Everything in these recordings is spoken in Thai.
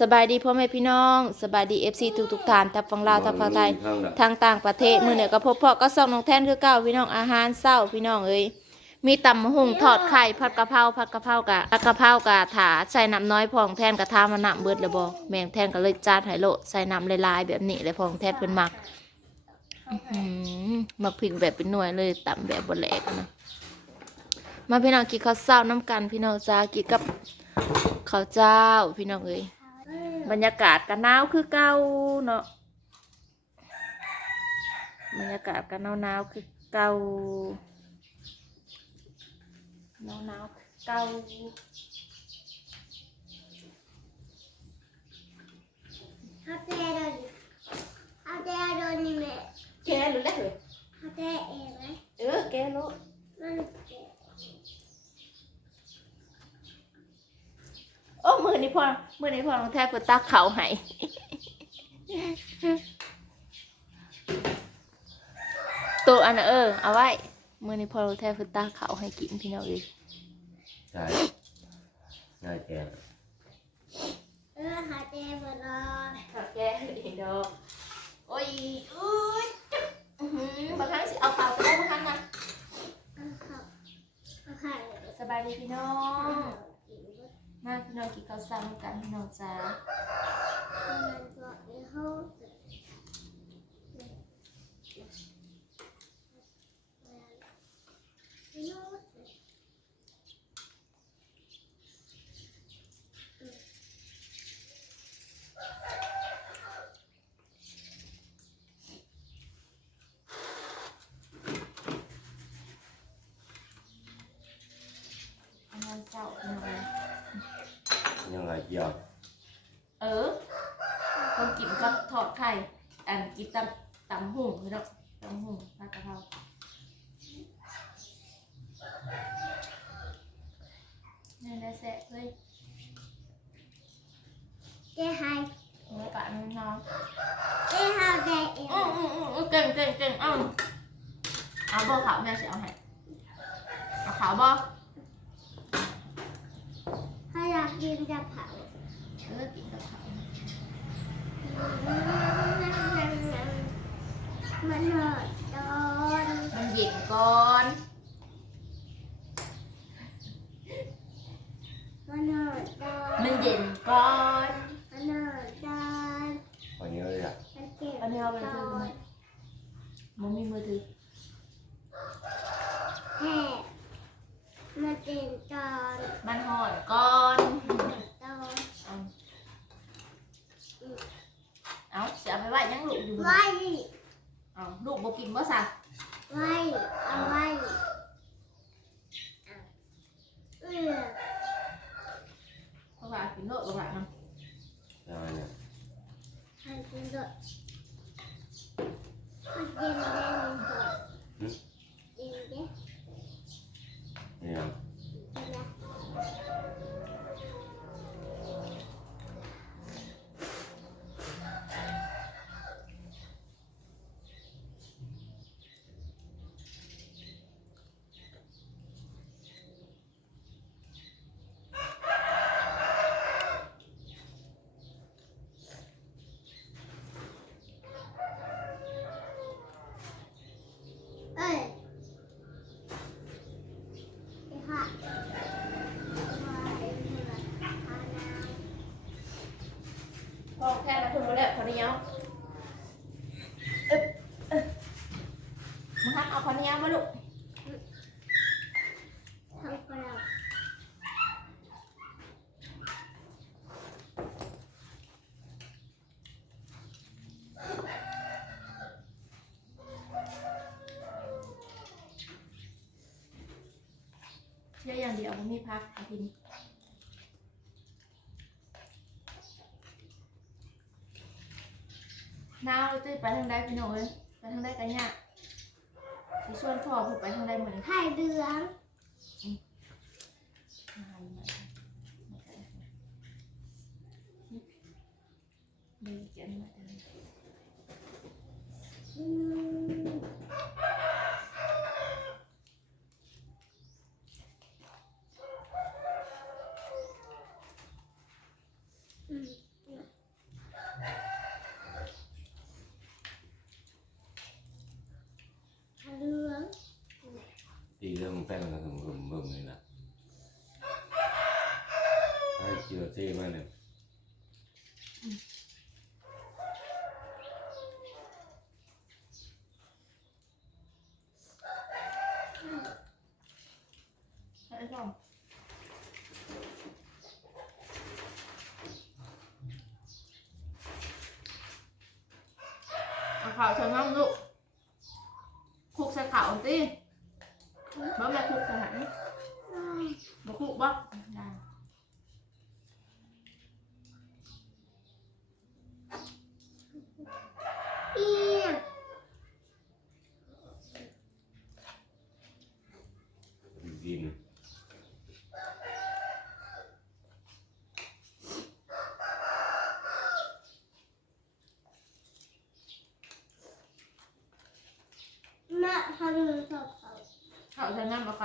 สบายดีพ่อแม่พี่น้องสบายดีเอฟซีทุกทุกๆท่านทับฟังลาวทับฟังไทยทางต่างประเทศมือเนี่ยก็พบเพาะก็ส่องน้องแท่นคือเก่าพี่น้องอาหารเศร้าพี่น้องเอ้ยมีตำมะหุงทอดไข่ผัดกะเพราผัดกะเพรากะผัดกะเพรากะถาใส่น้ำน้อยพองแท่นกระทามันน้ำเบิดเลยบ่แม่งแท่นก็เลยจานไห้โลใส่น้ำลายๆแบบนี้เลยพองแท่นเป็นมักอื้อหือมักพริกแบบเป็นหน่วยเลยตำแบบบแหลกนะมาพี่น้องกินข้าวเศร้าน้ำกันพี่น้องจ้ากินกับข้าวเจ้าพี่น้องเอ้ย บรรยากาศกันหนาวคือเก่าเนาะบรรยากาศก็หนาวๆคือเก่าหนาวๆคือเก่าเขาเตะโดนเขาเตะโดนนี่แม่แกรู้แล้วเหรอเขาเตะเองไหมเออแกรู้มันเตะโอ้มือนี้พ่อ มือนี้พ่อน้องแทบเปิดตักเขาให้ตัวอันน่ะเออเอาไว้มือนี้พ่อน้องแทบเปิดตักเขาให้กินพี่น้องเอ้ยใช่ง่ายแกงเออเขาเตะบอลลอนข้าวแกงดอกโอ้ยอุ้ยอื้อหือบางครั้งสิเอาเปล่าก็ได้บางครั้งนะ เอาเขาเอาไข่สบายดีพี่น้อเอาง กินด้วยมาพี่น้องกินข้าวซ้ำกันพี่น้องจ้า มันก็ในห้องโน้ต อาหารเช้าพี่น้องเอ้ย ยังไงเกี่ยว เออคนกินก็ทอดไข่อันกินตำตำหุ่งพี่น้องตำหุ่งผัดกะเพราเนี่ยได้แซ่บเฮ้ย เจ๊ไฮ เนื้อปลาน้ำน้อง เจ๊เขาเตะเอง อืมอืมอืมอืมเก่งเก่งเก่งเอ้าเอาบ่ขาวแม่สิเอาให้เอาขาวบ่ ถ้าอยากกินจะเผา เออกินกับขาว มันหอดโดนมันเย็นก่อน มันหอดโดนมันเย็นก่อนมันหอดโดนวันนี้เลยอะมันเจ็บอันนี้เอาไปถือไหมมันมีมือถือแห่มันเจ็บโดนมันหอนก่อนโดนเอาเอาเสียไปไว้ยังลูกอยู่ ไว้เอา ลูกบ่กินบ่สั่ไว้เอาไว้เออเพราะว่ากินโลดบ่ว่าเนาะยังไงเนี่ยให้กินด้วยมันเย็นเย็นก่อนเย็นเย็นนี่ยง นะ เอ้ยไอ้ค่ะ พอแค่นั้นเพิ่น นี้เอาเอ๊บเอ๊บมาฮักเอาพอนี้เอามาลูกทำกระดาษเชื่ออย่างเดียวมันมีพักเอากิน นาวจะไปทางใดพี่น้องเอ้ยไปทางใดกันเนี่ยสิชวนพ่อเพิ่นไปทางใดเหมือนไข่เดืองดีจังเลย ตีเรื่องแป้งแล้วก็บึมบึมเลยนะให้เจียวเท่มากเลยข่าวฉันน้ำลูกคุกใส่ข่าวสิ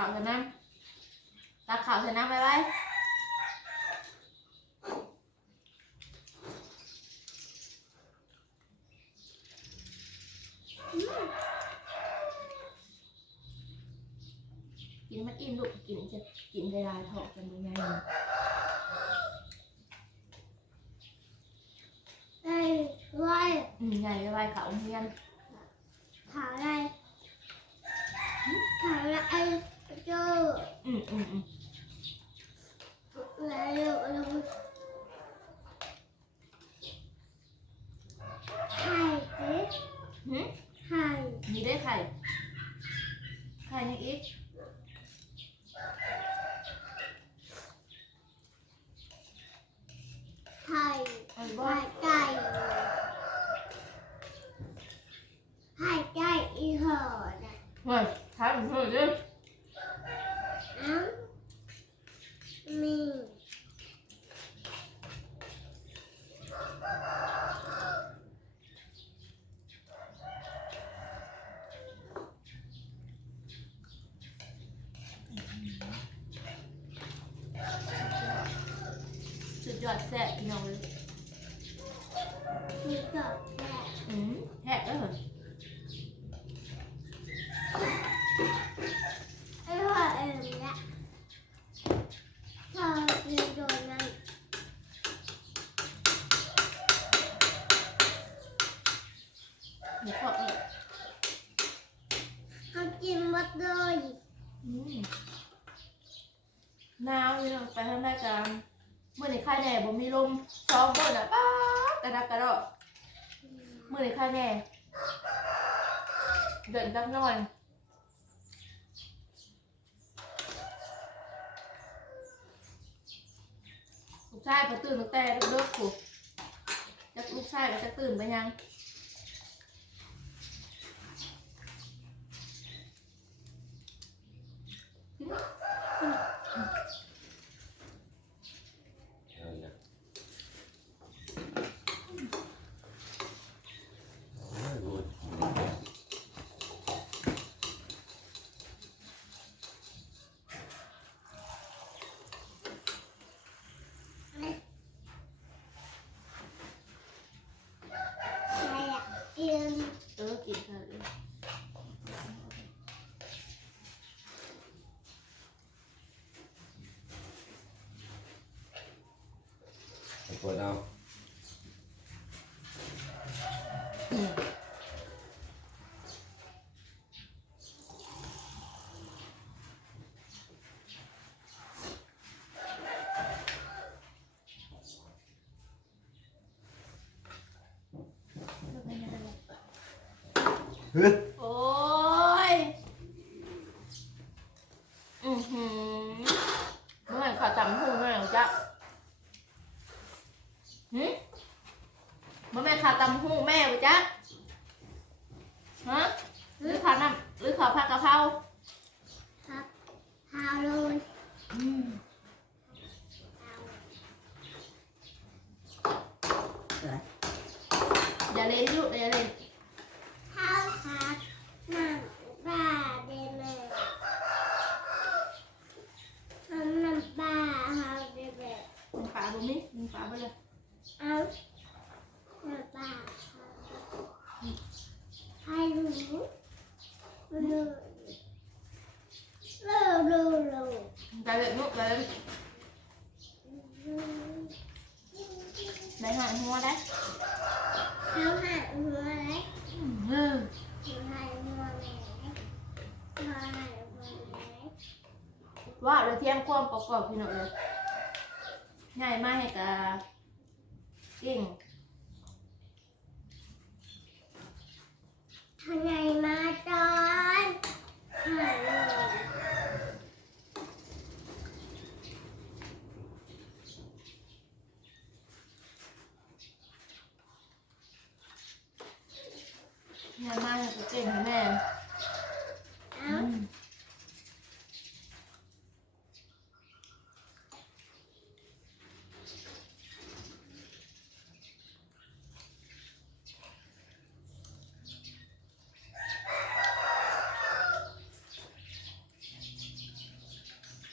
าวใส่น้ำเอาข่าวใส่น้ำตักข่าวใส่น้ำไปไว้กินมันอิ่มลูกกินจะกินเวลาถอกกันยังไงได้ไว้อืมใหญ่ไว้ข่าวเฮียนถามอะไรถามอะไร เจ้าอืมอืมอืมแล้วเราไข่สิหืมไข่มีได้ไข่ ไข่ยังอีกไข่ไข่ไก่ไข่ไก่อีห่อนะเฮ้ยทานเฮ้ยเด้อเอ้า มี สุดยอดแซ่บพี่น้องเลย มีกรอบแค่ อืมแหกแล้วเหรอ ไอ้ห่อเอ็มละพอกินโดนนั้น เดี๋ยวขออีก เขากินหมดเลย อืมหนาวพี่น้องไปทางใดกันเมื่อไหร่ไข่แน่บ่มีลมสองคนอะป๊าดกระดักกระดอกเมื่อไหร่ไข่แน่ เดินจักหน่อยลูกชายพอตื่นตั้งแต่เลิกๆผูกจักลูกชายก็จะตื่นไปยังอืมละโอ้ยบูด อะไรอะกิน เออกินค่ะเลย เอาปวดเอา เฮ้ย โอ้ย อือหือเมื่อไหร่ขอจำหูเมื่อไหร่จะหืมเมื่อไหร่ขาตำหูแม่ไป จ๊ะฮะหรือขาน้ำหรือขาผักกะเพราครับพาเลยอืมอย่าเล่นลูกอย่าเล่น ข้าวผัดน้ำปลาเดนเลยทำน้ำปลาฮาวเดนเลย มึงปลาบุ้มิมึงปลาไปเลย เอาน้ำปลาให้ดูดูดูดูดู อย่าเล่นลูกอย่าเล่น ดู ได้หายหัวได้เขาหาหัวไหมเออเขาหาหัวไหมเขาหาหัวไหมว่าเลยเที่ยงความประกอบพี่น้องเลยง่ายมากให้กะเก่งทนายมาตอนหาเลย ง่ายมากให้กะเก่งให้แม่เอ้า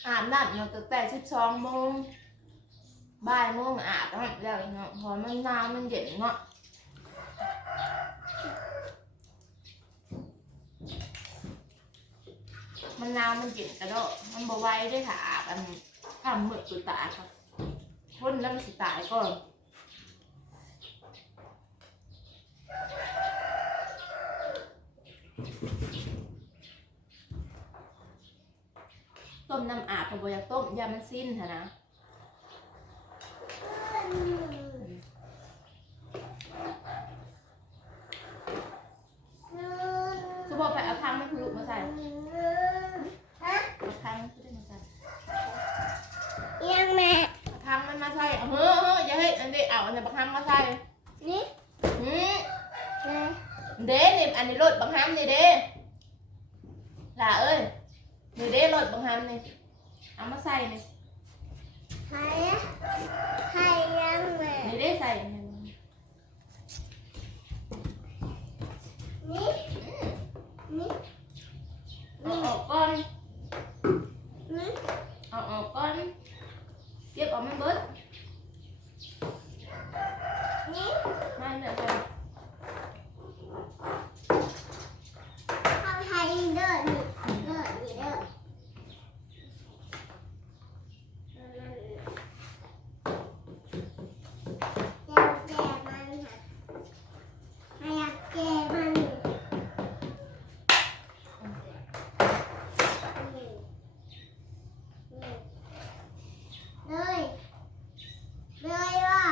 อาบน้ำเนาะตั้งแต่สิบสองโมงบ่ายโมงอาบน้ำแล้วเนาะเพอมันหนาวมันเย็นเนาะมันหนาวมันเย็นกระโดดมันบ่ไหวได้ค่ะอาบอันทำมือตุตาครับคนแล้วมันสิตายก่อนต้มน้ำอาบก็บ่อยากต้มยามันสิ้นค่ะนะบอกไปเอาพังไม่คุณลูกมาใส่ ฮะ เอาพังไม่คุณได้มาใส่ ยังแม่ เอาพังมันมาใส่เอาเฮ้อเฮ้ ออย่าให้อันนี้เอาอันนี้บักฮัมมาใส่นี่หืมแม่เด้นี่อันนี้รถบังฮัมนี่เด้ล่ะเอ้ยนี่เด้รถบังฮัมนี่เอามาใส่นี่ใครอะใครยังแม่นี่เด้ใส่นี่นี่นี่เอาออกก่อนนี่ เอาออกก่อนเก็บออกมันเบิด นี่ มาเนี่ยไป เอาใครเดินนี่เดินนี่เดินแกแกมันค่ะไม่อยากแกมันนี่นี่เลยเลยว่ะ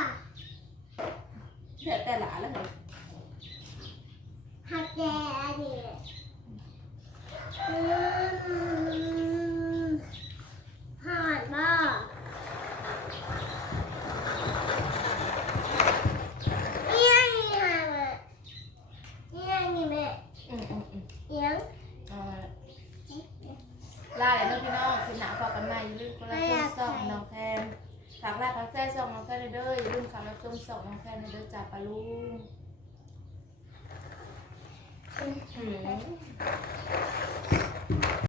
เดี๋ยว แต่หลา